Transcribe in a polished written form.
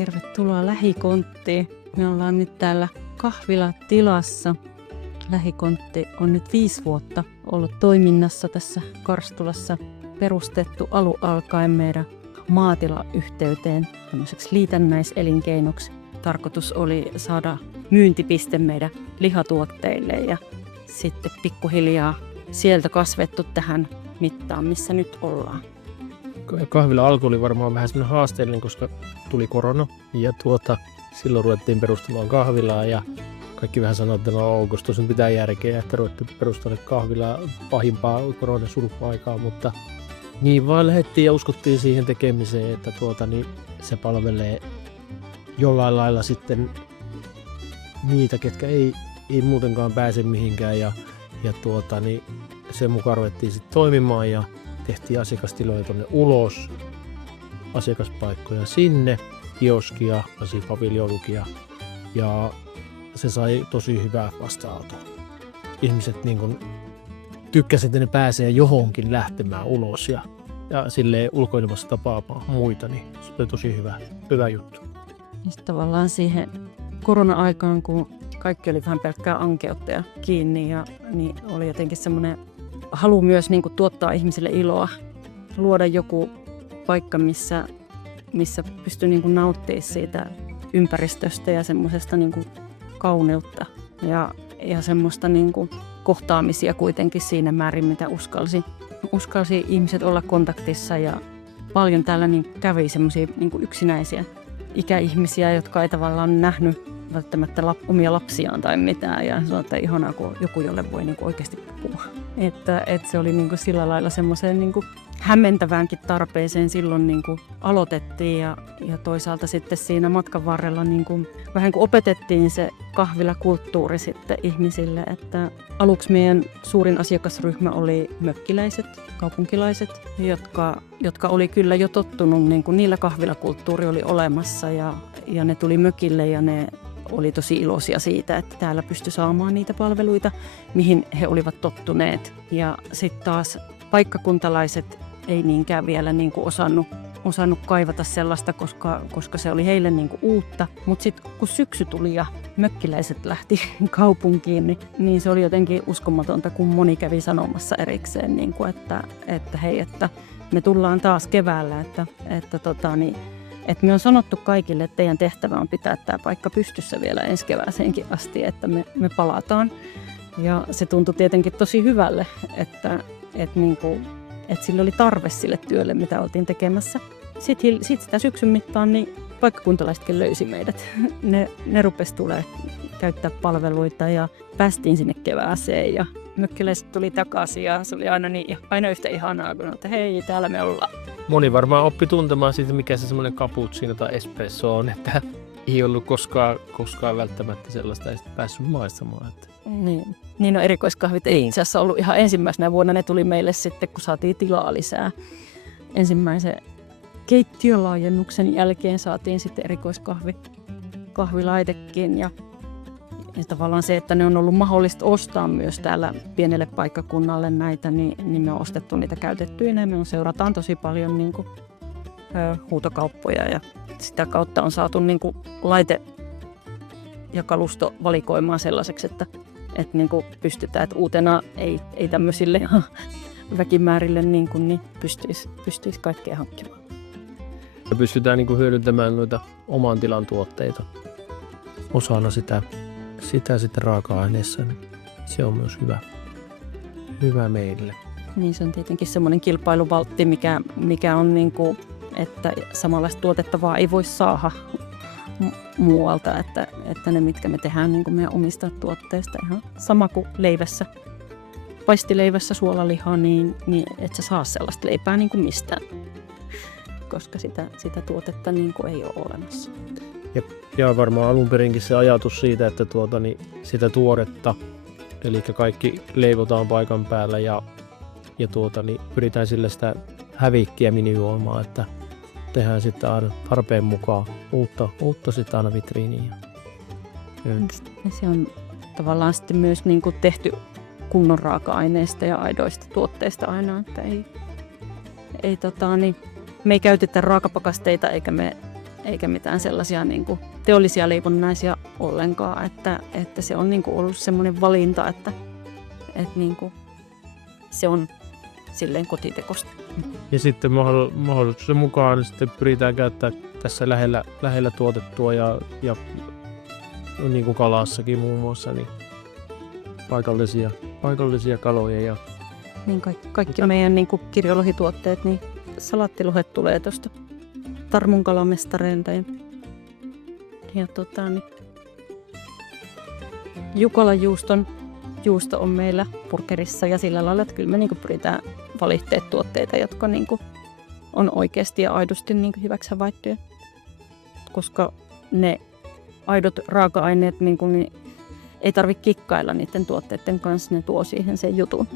Tervetuloa Lähikonttiin. Me ollaan nyt täällä kahvilatilassa. Lähikontti on nyt 5 vuotta ollut toiminnassa tässä Karstulassa. Perustettu alun alkaen meidän maatilayhteyteen tämmöiseksi liitännäiselinkeinoksi. Tarkoitus oli saada myyntipiste meidän lihatuotteille ja sitten pikkuhiljaa sieltä kasvettu tähän mittaan, missä nyt ollaan. Kahvila alku oli varmaan vähän semmoinen haasteellinen, koska tuli korona ja silloin ruvettiin perustamaan kahvilaa ja kaikki vähän sanoivat, että no onko tuossa pitää järkeä, että ruvettiin perustamaan kahvilaa pahimpaa koronan sulkuaikaa, mutta niin vaan lähdettiin ja uskottiin siihen tekemiseen, että se palvelee jollain lailla sitten niitä, ketkä ei muutenkaan pääse mihinkään ja sen mukaan ruvettiin sitten toimimaan ja tehtiin asiakastiloja tuonne ulos, asiakaspaikkoja sinne, kioskia, paviljonukia ja se sai tosi hyvää vastaanotoa. Ihmiset niin kun tykkäsivät, että ne pääsee johonkin lähtemään ulos ja silleen ulkoilemassa tapaamaan muita, niin se oli tosi hyvä juttu. Ja tavallaan siihen korona-aikaan, kun kaikki oli vähän pelkkää ankeutta ja kiinni, niin oli jotenkin semmoinen halu myös niin kuin tuottaa ihmisille iloa, luoda joku paikka, missä pystyy niin kuin nauttimaan siitä ympäristöstä ja semmoisesta niin kuin kauneutta ja semmoista niin kuin kohtaamisia kuitenkin siinä määrin, mitä uskalsi ihmiset olla kontaktissa ja paljon täällä niin kävi semmoisia niin kuin yksinäisiä ikäihmisiä, jotka ei tavallaan nähnyt välttämättä omia lapsiaan tai mitään ja sanoin, että ihanaa, kun joku, jolle voi niinku oikeasti puhua. Että se oli niinku sillä lailla semmoiseen niinku hämmentäväänkin tarpeeseen silloin niinku aloitettiin ja toisaalta sitten siinä matkan varrella niinku vähän kuin opetettiin se kahvilakulttuuri sitten ihmisille, että aluksi meidän suurin asiakasryhmä oli mökkiläiset, kaupunkilaiset, jotka oli kyllä jo tottunut, niinku niillä kahvilakulttuuri oli olemassa ja ne tuli mökille ja ne oli tosi iloisia siitä, että täällä pystyi saamaan niitä palveluita, mihin he olivat tottuneet. Ja sitten taas paikkakuntalaiset ei niinkään vielä niin kuin osannut kaivata sellaista, koska se oli heille niin kuin uutta. Mutta sitten kun syksy tuli ja mökkiläiset lähti kaupunkiin, niin se oli jotenkin uskomatonta, kun moni kävi sanomassa erikseen, niin kuin, että hei, että me tullaan taas keväällä, että me on sanottu kaikille, että teidän tehtävä on pitää tämä paikka pystyssä vielä ensi kevääseenkin asti, että me palataan. Ja se tuntui tietenkin tosi hyvälle, että sillä oli tarve sille työlle, mitä oltiin tekemässä. Sitten sitä syksyn mittaan niin paikkakuntalaisetkin löysi meidät. Ne rupesi tulemaan käyttää palveluita ja päästiin sinne kevääseen ja mökkiläiset tuli takaisin ja se oli aina yhtä ihanaa, kun että hei, täällä me ollaan. Moni varmaan oppi tuntemaan siitä, mikä se semmoinen cappuccino tai espresso on, että ei ollut koskaan välttämättä sellaista, ei päässyt maistamaan. Että. Niin on erikoiskahvit ei itse asiassa ollut ihan ensimmäisenä vuonna, ne tuli meille sitten, kun saatiin tilaa lisää. Ensimmäisen keittiölaajennuksen jälkeen saatiin sitten erikoiskahvilaitekin ja tavallaan se, että ne on ollut mahdollista ostaa myös täällä pienelle paikkakunnalle näitä, niin me on ostettu niitä käytettyinä. Me seurataan tosi paljon niin kuin, huutokauppoja ja sitä kautta on saatu niin kuin, laite- ja kalusto valikoimaan sellaiseksi, että niin kuin pystytään, että uutena ei tämmöisille väkimäärille niin pystyisi kaikkea hankkimaan. Ja pystytään niin kuin hyödyntämään noita oman tilan tuotteita osana sitä sitten raaka-aineessa, niin se on myös hyvä meille. Niin se on tietenkin semmoinen kilpailuvaltti, mikä on niin kuin, että samanlaista tuotetta vaan ei voi saada muualta, että ne mitkä me tehdään niin kuin meidän omista tuotteista ihan sama kuin leivässä. Paistileivässä suolalihaa, niin et sä saa sellaista leipää niin kuin mistään, koska sitä tuotetta niin kuin ei ole olemassa. Ja varmaan alun perinkin se ajatus siitä, että sitä tuoretta, eli kaikki leivotaan paikan päällä ja pyritään sillä sitä hävikkiä minimoimaan, että tehdään sitten aina tarpeen mukaan uutta sitten aina vitriiniin. Ja se on tavallaan sitten myös niin kuin tehty kunnon raaka-aineista ja aidoista tuotteista aina, että me ei käytetä raakapakasteita eikä me eikä mitään sellaisia niin kuin teollisia leivonnaisia ollenkaan, että se on niin kuin ollut semmoinen valinta, että niin kuin se on silleen kotitekosta. Ja sitten mahdollisuuden mukaan sitten pyritään käyttämään tässä lähellä tuotettua ja niin kuin kalassakin muun muassa niin paikallisia kaloja. Ja Niin kaikki meidän niin kuin kirjolohituotteet, niin salaattilohet tulee tuosta Tarmun kalamestareilta. Ja niin Jukolan juusto on meillä purkerissa ja sillä lailla, että kyllä me niin kuin pyritään valittamaan tuotteita, jotka niin kuin on oikeasti ja aidosti niin kuin hyväksi havaittuja. Koska ne aidot raaka-aineet, niin ei tarvitse kikkailla niiden tuotteiden kanssa, ne tuo siihen sen jutun.